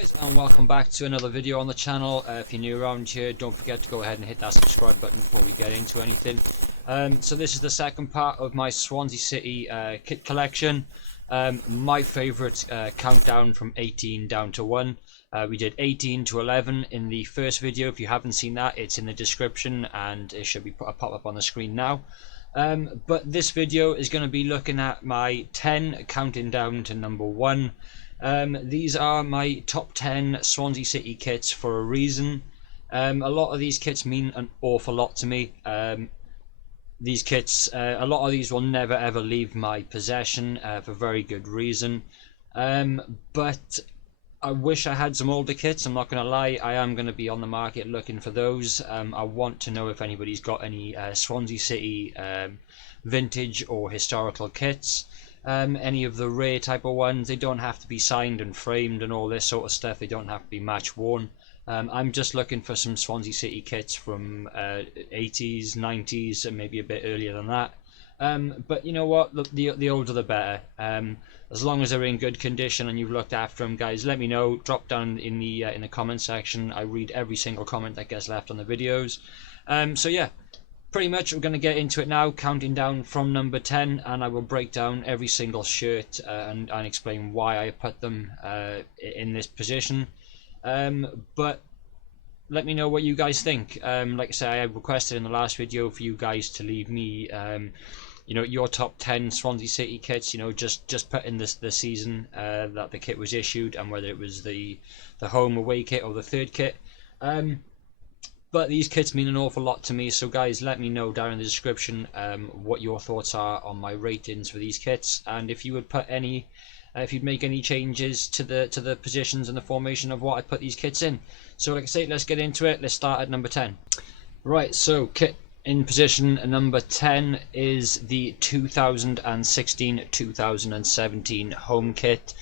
guys, and welcome back to another video on the channel. If you're new around here, don't forget to go ahead and hit that subscribe button before we get into anything. So this is the second part of my Swansea City kit collection. My favourite countdown from 18 down to 1. We did 18 to 11 in the first video. If you haven't seen that, it's in the description and it should be pop up on the screen now. But this video is going to be looking at my 10 counting down to number 1. These are my top 10 Swansea City kits for a reason. A lot of these kits mean an awful lot to me. These kits, a lot of these will never ever leave my possession for very good reason. But I wish I had some older kits, I'm not going to lie. I am going to be on the market looking for those. I want to know if anybody's got any Swansea City vintage or historical kits. Any of the rare type of ones. They don't have to be signed and framed and all this sort of stuff. They don't have to be match worn. I'm just looking for some Swansea City kits from 80s, 90s, and maybe a bit earlier than that. But you know what? The older the better. As long as they're in good condition and you've looked after them, guys, let me know. Drop down in the comment section. I read every single comment that gets left on the videos. So yeah. Pretty much we're going to get into it now, counting down from number 10, and I will break down every single shirt and explain why I put them in this position. But let me know what you guys think. Like I said, I requested in the last video for you guys to leave me you know, your top 10 Swansea City kits, you know, just put in the season that the kit was issued and whether it was the home away kit or the third kit. But these kits mean an awful lot to me, so guys, let me know down in the description what your thoughts are on my ratings for these kits, and if you would put any, if you'd make any changes to the positions and the formation of what I put these kits in. So like I say, let's get into it. Let's start at number 10. Right, so kit in position number 10 is the 2016-2017 home kit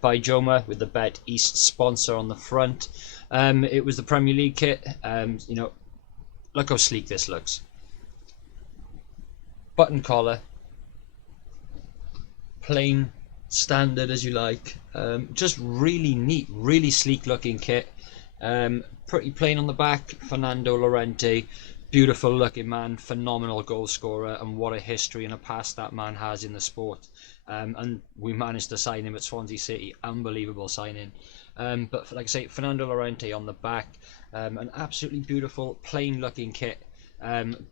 by Joma with the Bet East sponsor on the front. It was the Premier League kit. You know, look how sleek this looks. Button collar, plain, standard as you like. Just really neat, really sleek looking kit. Pretty plain on the back. Fernando Llorente, beautiful looking man, phenomenal goal scorer, and what a history and a past that man has in the sport. And we managed to sign him at Swansea City. Unbelievable signing. But like I say, Fernando Llorente on the back, an absolutely beautiful plain looking kit,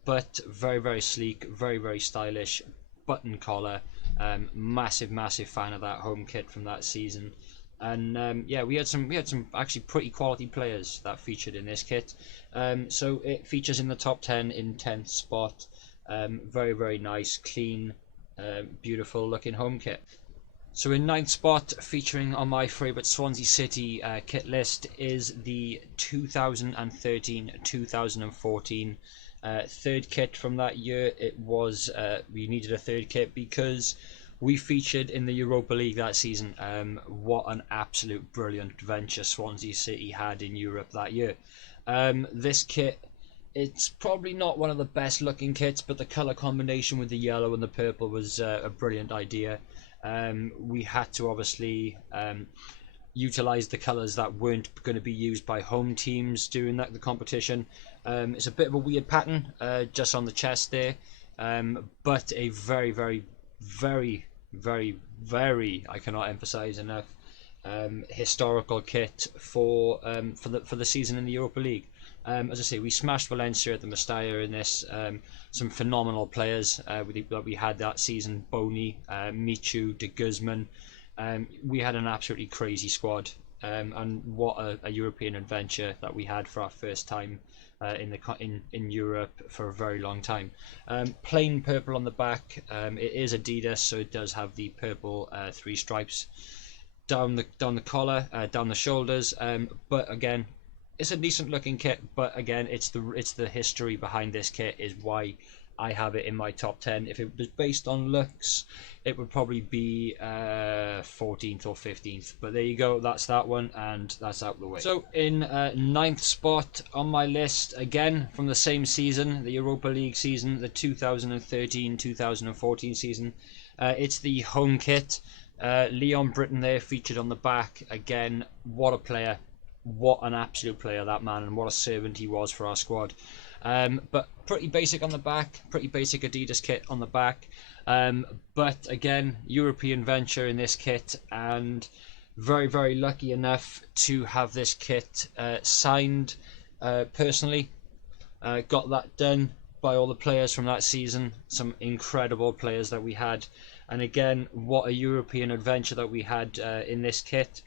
but very sleek, very stylish. Button collar, massive fan of that home kit from that season. And yeah, we had some actually pretty quality players that featured in this kit. So it features in the top 10 in 10th spot. Very nice, clean, beautiful looking home kit. So in 9th spot, featuring on my favourite Swansea City kit list, is the 2013-2014 third kit from that year. It was we needed a third kit because we featured in the Europa League that season. What an absolute brilliant venture Swansea City had in Europe that year. This kit, it's probably not one of the best looking kits, but the colour combination with the yellow and the purple was a brilliant idea. We had to obviously utilize the colors that weren't going to be used by home teams during the competition. It's a bit of a weird pattern just on the chest there, but a very I cannot emphasize enough historical kit for the season in the Europa League. As I say, we smashed Valencia at the Mestalla in this. Some phenomenal players that we had that season. Boni, Michu, De Guzman. We had an absolutely crazy squad, and what a European adventure that we had for our first time in Europe for a very long time. Plain purple on the back. It is Adidas, so it does have the purple 3 stripes down the collar, down the shoulders. But again, it's a decent looking kit, but again, it's the history behind this kit is why I have it in my top 10. If it was based on looks, it would probably be 14th or 15th. But there you go, that's that one, and that's out of the way. So in 9th spot on my list, again from the same season, the Europa League season, the 2013-2014 season. It's the home kit. Leon Brittan there featured on the back. Again, what a player. What an absolute player that man, and what a servant he was for our squad. But pretty basic on the back, pretty basic Adidas kit on the back. But again, European venture in this kit, and very, very lucky enough to have this kit signed personally. Got that done by all the players from that season, some incredible players that we had. And again, what a European adventure that we had in this kit.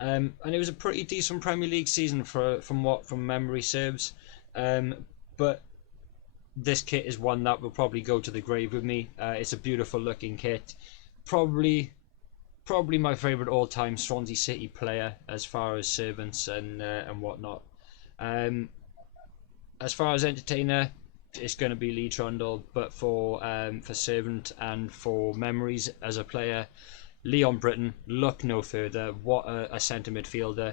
And it was a pretty decent Premier League season from memory serves. But this kit is one that will probably go to the grave with me. It's a beautiful looking kit. Probably my favourite all-time Swansea City player as far as servants and whatnot. As far as entertainer, it's going to be Lee Trundle, but for servant and for memories as a player, Leon Brittan, look no further. What a centre midfielder.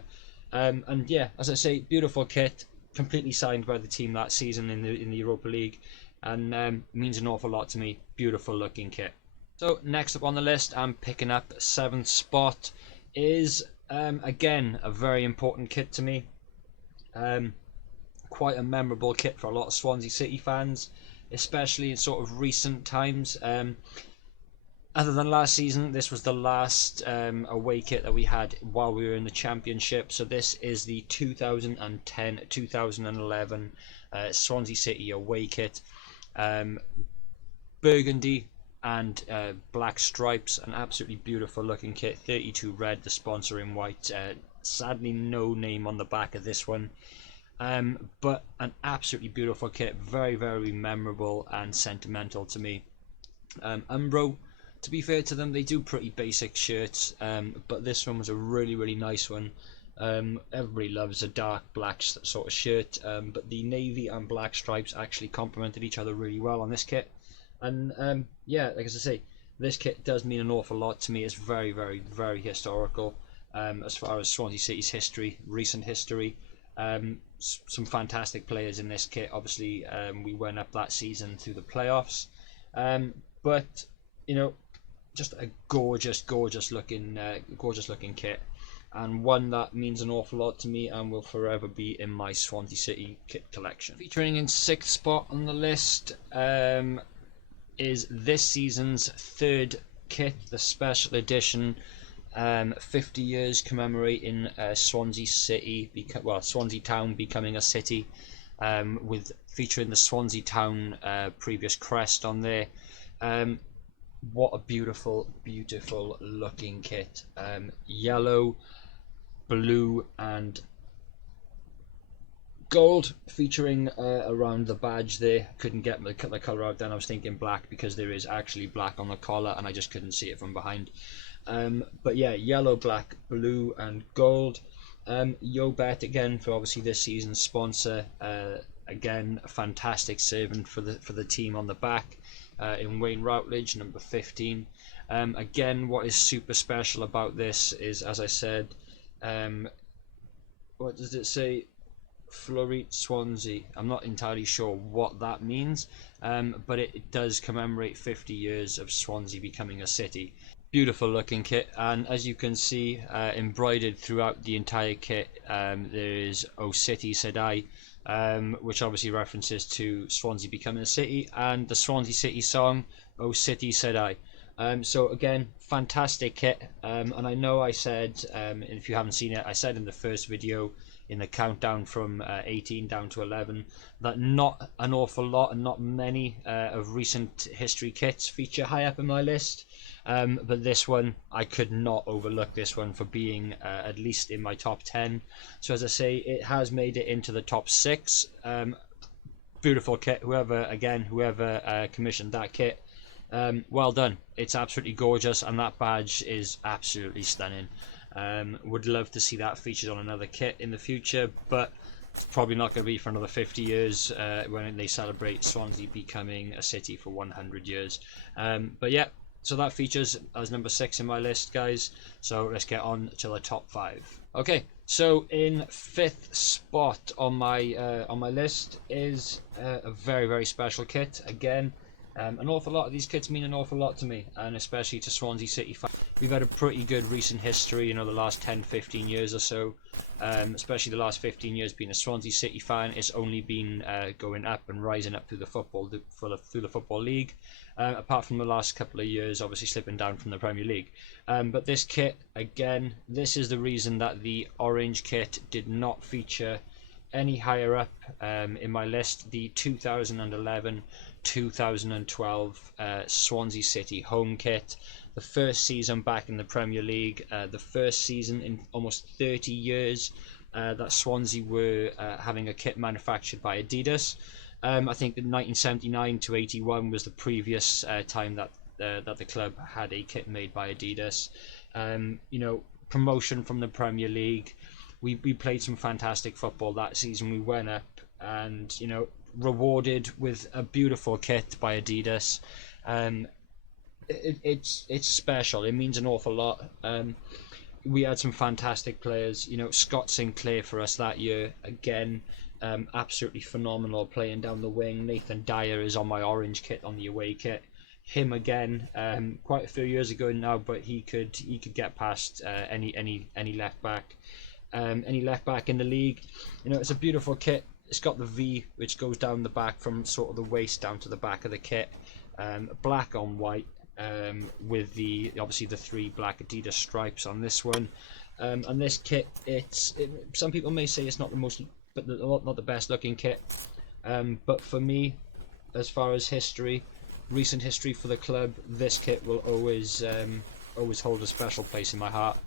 And yeah, as I say, beautiful kit, completely signed by the team that season in the Europa League, and means an awful lot to me. Beautiful looking kit. So next up on the list, I'm picking up 7th spot, is again a very important kit to me. Quite a memorable kit for a lot of Swansea City fans, especially in sort of recent times. Other than last season, this was the last away kit that we had while we were in the Championship. So this is the 2010-2011 Swansea City away kit. Burgundy and black stripes, an absolutely beautiful looking kit. 32 red, the sponsor in white. Sadly, no name on the back of this one. But an absolutely beautiful kit, very, very memorable and sentimental to me. Umbro, to be fair to them, they do pretty basic shirts, but this one was a really, really nice one. Everybody loves a dark black sort of shirt, but the navy and black stripes actually complemented each other really well on this kit. And yeah, like I say, this kit does mean an awful lot to me. It's very, very, very historical as far as Swansea City's history, recent history. Some fantastic players in this kit. Obviously, we went up that season through the playoffs, but you know, just a gorgeous looking kit, and one that means an awful lot to me and will forever be in my Swansea City kit collection. Featuring in 6th spot on the list is this season's 3rd kit, the special edition 50 years commemorating Swansea City, Swansea Town becoming a city, with featuring the Swansea Town previous crest on there. What a beautiful looking kit. Yellow, blue and gold featuring around the badge there. Couldn't get the colour out then. I was thinking black because there is actually black on the collar and I just couldn't see it from behind. But yeah, yellow, black, blue and gold. Yobet again for obviously this season's sponsor. Again, a fantastic servant for the team on the back. In Wayne Routledge, number 15. Again, what is super special about this is, as I said, what does it say? Floreat Swansea. I'm not entirely sure what that means, but it does commemorate 50 years of Swansea becoming a city. Beautiful looking kit, and as you can see, embroidered throughout the entire kit, there is "O City Said I," which obviously references to Swansea becoming a city, and the Swansea City song "O City Said I." So again, fantastic kit, and I know I said, if you haven't seen it, I said in the first video in the countdown from 18 down to 11 that not an awful lot and not many of recent history kits feature high up in my list. But this one, I could not overlook this one for being at least in my top 10. So as I say, it has made it into the top 6. Beautiful kit. Whoever commissioned that kit, well done. It's absolutely gorgeous, and that badge is absolutely stunning. Would love to see that featured on another kit in the future, but it's probably not going to be for another 50 years when they celebrate Swansea becoming a city for 100 years. But yeah, so that features as number 6 in my list, guys. So let's get on to the top 5. Okay, so in 5th spot on my list is a very, very special kit. Again, An awful lot of these kits mean an awful lot to me, and especially to Swansea City fans. We've had a pretty good recent history, the last 10-15 years or so, especially the last 15 years being a Swansea City fan. It's only been going up and rising up through the football league, apart from the last couple of years obviously slipping down from the Premier League. But this kit, again, this is the reason that the orange kit did not feature any higher up in my list. The 2011-2012 Swansea City home kit, the first season back in the Premier League, the first season in almost 30 years that Swansea were having a kit manufactured by Adidas. I think that 1979-81 was the previous time that the club had a kit made by Adidas. Promotion from the Premier League. We played some fantastic football that season. We went up and, rewarded with a beautiful kit by Adidas. It's special. It means an awful lot. We had some fantastic players. Scott Sinclair for us that year. Again, absolutely phenomenal playing down the wing. Nathan Dyer is on my orange kit on the away kit. Him again, quite a few years ago now, but he could get past any left back. Any left back in the league. It's a beautiful kit. It's got the V which goes down the back from sort of the waist down to the back of the kit, black on white, with obviously the 3 black Adidas stripes on this one. And this kit, some people may say it's not the best looking kit, but for me, as far as recent history for the club, this kit will always hold a special place in my heart.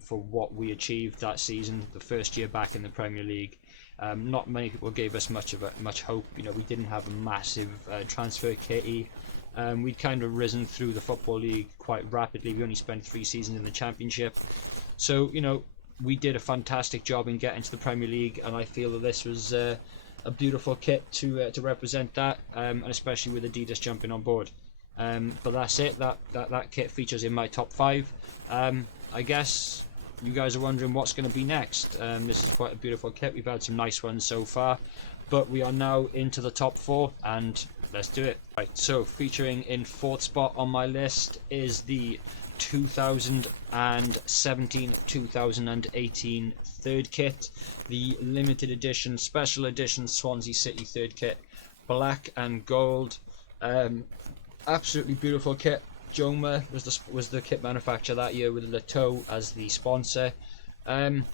For what we achieved that season, the first year back in the Premier League. Not many people gave us much hope. We didn't have a massive transfer kitty. We'd kind of risen through the Football League quite rapidly. We only spent 3 seasons in the Championship. So, we did a fantastic job in getting to the Premier League, and I feel that this was a beautiful kit to represent that, and especially with Adidas jumping on board. But that's it. That kit features in my top 5. I guess you guys are wondering what's going to be next. This is quite a beautiful kit. We've had some nice ones so far, but we are now into the top 4, and let's do it. Right, so featuring in 4th spot on my list is the 2017-2018 third kit, the limited edition, special edition Swansea City third kit, black and gold. Absolutely beautiful kit. Joma was the kit manufacturer that year with Pt2 as the sponsor. In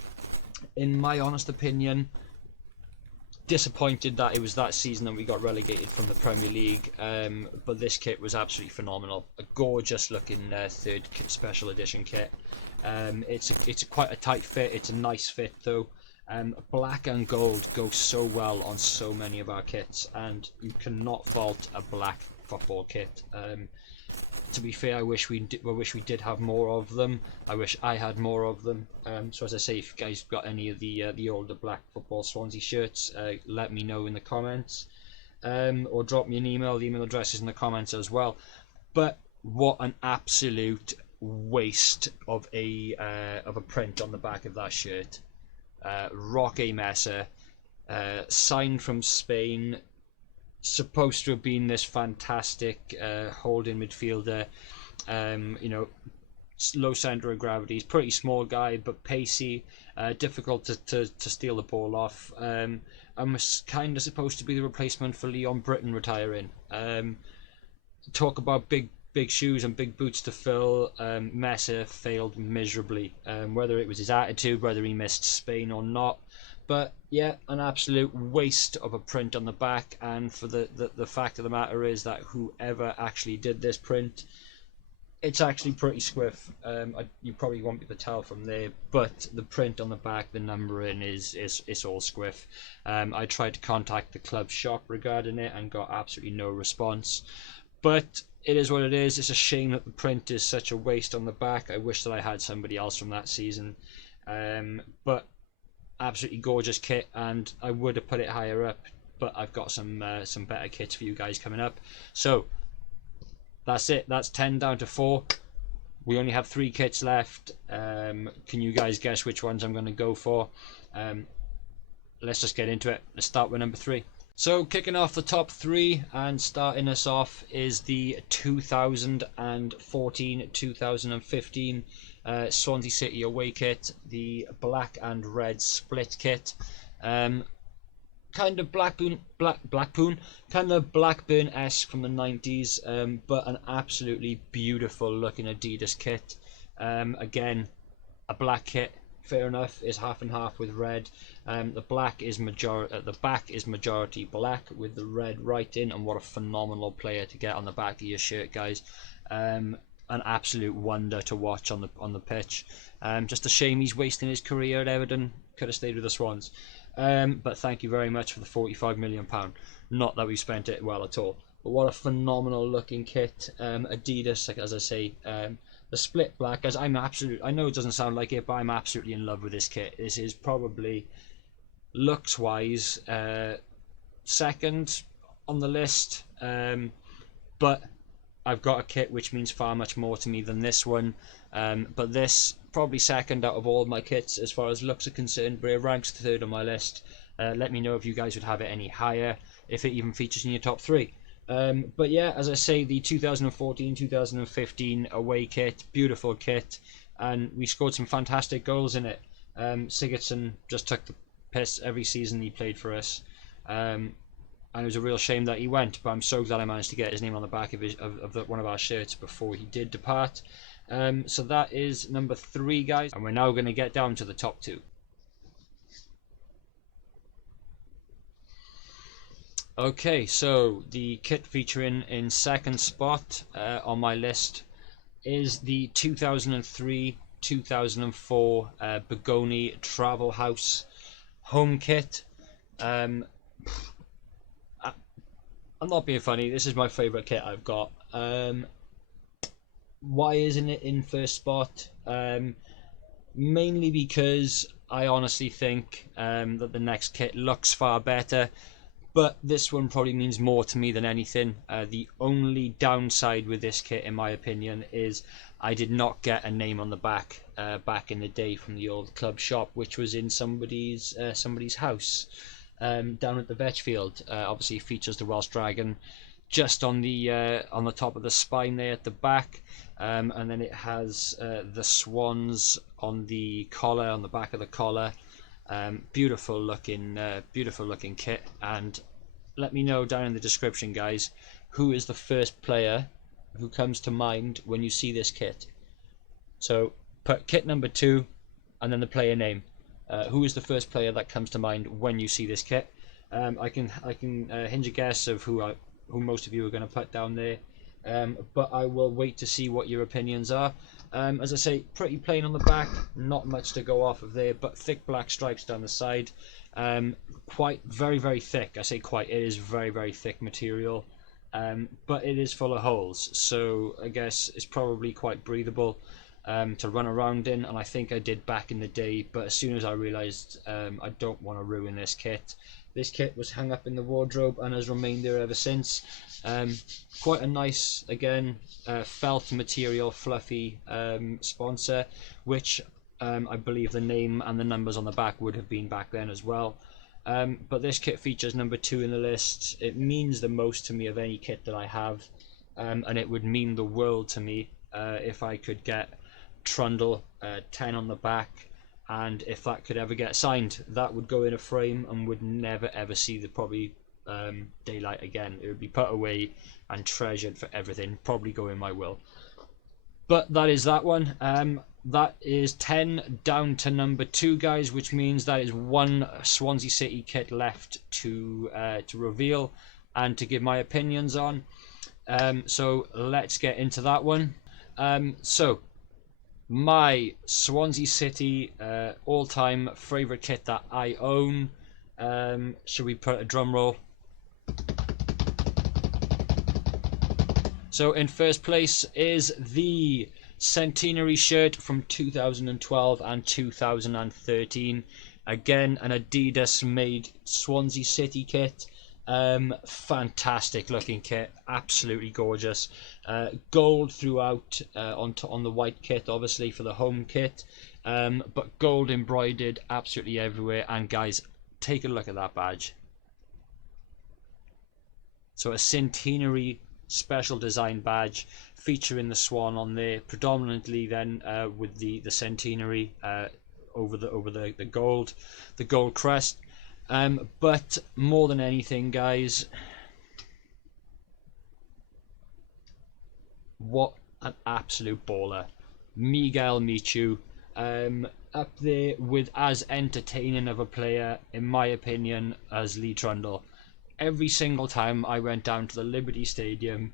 my honest opinion, disappointed that it was that season that we got relegated from the Premier League, but this kit was absolutely phenomenal. A gorgeous looking third special edition kit. It's quite a tight fit. It's a nice fit though. Black and gold go so well on so many of our kits, and you cannot fault a black football kit. To be fair, I wish we did have more of them. I wish I had more of them. So as I say, if you guys got any of the older black football Swansea shirts, let me know in the comments, or drop me an email. The email address is in the comments as well. But what an absolute waste of a print on the back of that shirt. Roque Mesa, signed from Spain. Supposed to have been this fantastic holding midfielder, low centre of gravity. He's a pretty small guy but pacey, difficult to steal the ball off, and was kind of supposed to be the replacement for Brittan retiring. Talk about big shoes and big boots to fill. Mesa failed miserably, whether it was his attitude, whether he missed Spain or not. But yeah, an absolute waste of a print on the back. And for the fact of the matter is that whoever actually did this print, it's actually pretty squiff. You probably won't be able to tell from there, but the print on the back, the numbering is all squiff. I tried to contact the club shop regarding it and got absolutely no response. But it is what it is. It's a shame that the print is such a waste on the back. I wish that I had somebody else from that season. But absolutely gorgeous kit, and I would have put it higher up, but I've got some better kits for you guys coming up. So that's it. That's 10 down to 4. We only have 3 kits left. Can you guys guess which ones I'm going to go for? Let's just get into it. Let's start with number 3. So kicking off the top three and starting us off is the 2014-2015 Swansea City away kit, the black and red split kit. Kind of Blackburn, kind of Blackburn-esque from the 90s, but an absolutely beautiful looking Adidas kit. Again, a black kit, fair enough, is half and half with red. The back is majority black with the red writing, and what a phenomenal player to get on the back of your shirt, guys. An absolute wonder to watch on the pitch. Just a shame he's wasting his career at Everton. Could have stayed with the Swans. But thank you very much for the £45 million. Not that we spent it well at all. But what a phenomenal looking kit. Adidas, like as I say, the split black. As I know it doesn't sound like it, but I'm absolutely in love with this kit. This is probably looks wise second on the list. But I've got a kit which means far much more to me than this one. But this probably second out of all of my kits as far as looks are concerned, but it ranks third on my list. Let me know if you guys would have it any higher, if it even features in your top three. But yeah, as I say, the 2014-2015 away kit, beautiful kit, and we scored some fantastic goals in it. Sigurdsson just took the piss every season he played for us. And it was a real shame that he went, but I'm so glad I managed to get his name on the back of one of our shirts before he did depart. So that is number 3, guys, and we're now going to get down to the top 2. Okay, so the kit featuring in second spot on my list is the 2003-2004 Burgundy Travel House home kit. I'm not being funny, this is my favourite kit I've got. Why isn't it in first spot? Mainly because I honestly think that the next kit looks far better, but this one probably means more to me than anything. The only downside with this kit, in my opinion, is I did not get a name on the back back in the day from the old club shop, which was in somebody's house down at the Vetchfield. Obviously features the Welsh Dragon just on the top of the spine there at the back, and then it has the swans on the collar, on the back of the collar. Beautiful looking kit. And let me know down in the description, guys, who is the first player who comes to mind when you see this kit. So put kit number 2 and then the player name. Who is the first player that comes to mind when you see this kit? I can hinge a guess of who most of you are going to put down there, but I will wait to see what your opinions are. As I say, pretty plain on the back, not much to go off of there, but thick black stripes down the side. Quite very thick. I say quite, it is very thick material, but it is full of holes, so I guess it's probably quite breathable to run around in, and I think I did back in the day, but as soon as I realised I don't want to ruin this kit, this kit was hung up in the wardrobe and has remained there ever since. Quite a nice, again, felt material, fluffy sponsor, which I believe the name and the numbers on the back would have been back then as well. But this kit features number 2 in the list. It means the most to me of any kit that I have, and it would mean the world to me if I could get Trundle 10 on the back, and if that could ever get signed, that would go in a frame and would never ever see the probably daylight again. It would be put away and treasured for everything, probably go in my will. But that is that one. That is 10 down to number 2, guys, which means that is one Swansea City kit left to reveal and to give my opinions on. So let's get into that one. So my Swansea City all-time favourite kit that I own. Should we put a drum roll? So in first place is the Centenary Shirt from 2012 and 2013. Again, an Adidas made Swansea City kit. Fantastic looking kit, absolutely gorgeous. Gold throughout on the white kit, obviously for the home kit, but gold embroidered absolutely everywhere. And guys, take a look at that badge. So a Centenary special design badge featuring the swan on there, predominantly then with the Centenary over the gold crest. But more than anything, guys, what an absolute baller. Miguel Michu, up there with as entertaining of a player, in my opinion, as Lee Trundle. Every single time I went down to the Liberty Stadium,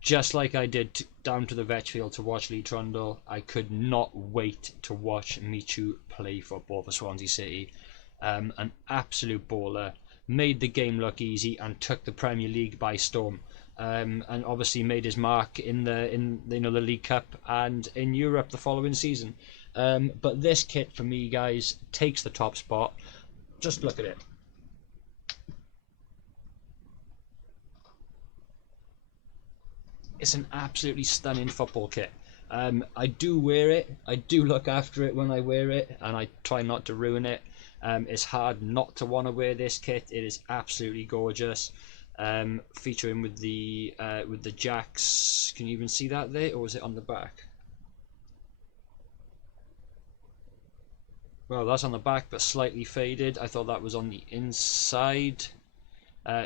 just like I did down to the Vetchfield to watch Lee Trundle, I could not wait to watch Michu play football for Swansea City. An absolute baller, made the game look easy and took the Premier League by storm. And obviously made his mark in the League Cup and in Europe the following season. But this kit for me, guys, takes the top spot. Just look at it. It's an absolutely stunning football kit. I do wear it. I do look after it when I wear it, and I try not to ruin it. It's hard not to want to wear this kit. It is absolutely gorgeous. Featuring with the jacks. Can you even see that there, or is it on the back? Well, that's on the back, but slightly faded. I thought that was on the inside.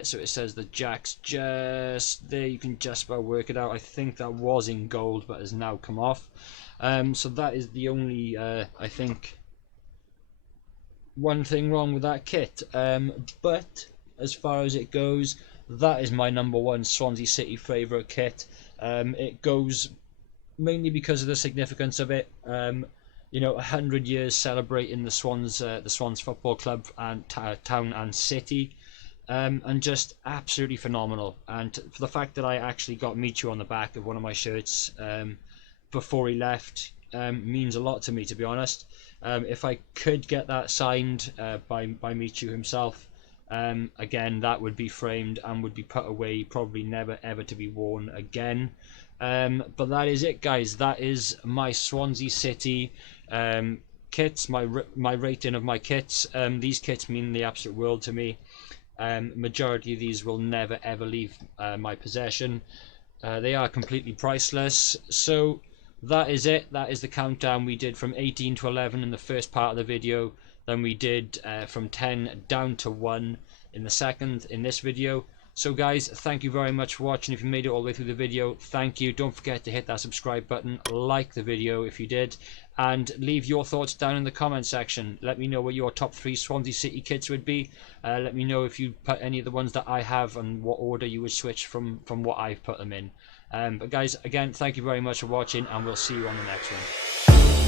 So it says the jacks just there. You can just about work it out. I think that was in gold, but has now come off. So that is the only, I think, one thing wrong with that kit. But as far as it goes, that is my number one Swansea City favourite kit. It goes mainly because of the significance of it. 100 years celebrating the Swans Football Club and town and city, and just absolutely phenomenal. And for the fact that I actually got Michu on the back of one of my shirts before he left means a lot to me, to be honest. If I could get that signed by Michu himself, again, that would be framed and would be put away, probably never ever to be worn again. But that is it, guys. That is my Swansea City kits, my rating of my kits. These kits mean the absolute world to me. Majority of these will never ever leave my possession. They are completely priceless. So that is it. That is the countdown we did from 18 to 11 in the first part of the video. Then we did from 10 down to 1 in the second in this video. So guys, thank you very much for watching. If you made it all the way through the video, thank you. Don't forget to hit that subscribe button, like the video if you did, and leave your thoughts down in the comment section. Let me know what your top 3 Swansea City kits would be. Let me know if you put any of the ones that I have and what order you would switch from what I've put them in. But guys, again, thank you very much for watching, and we'll see you on the next one.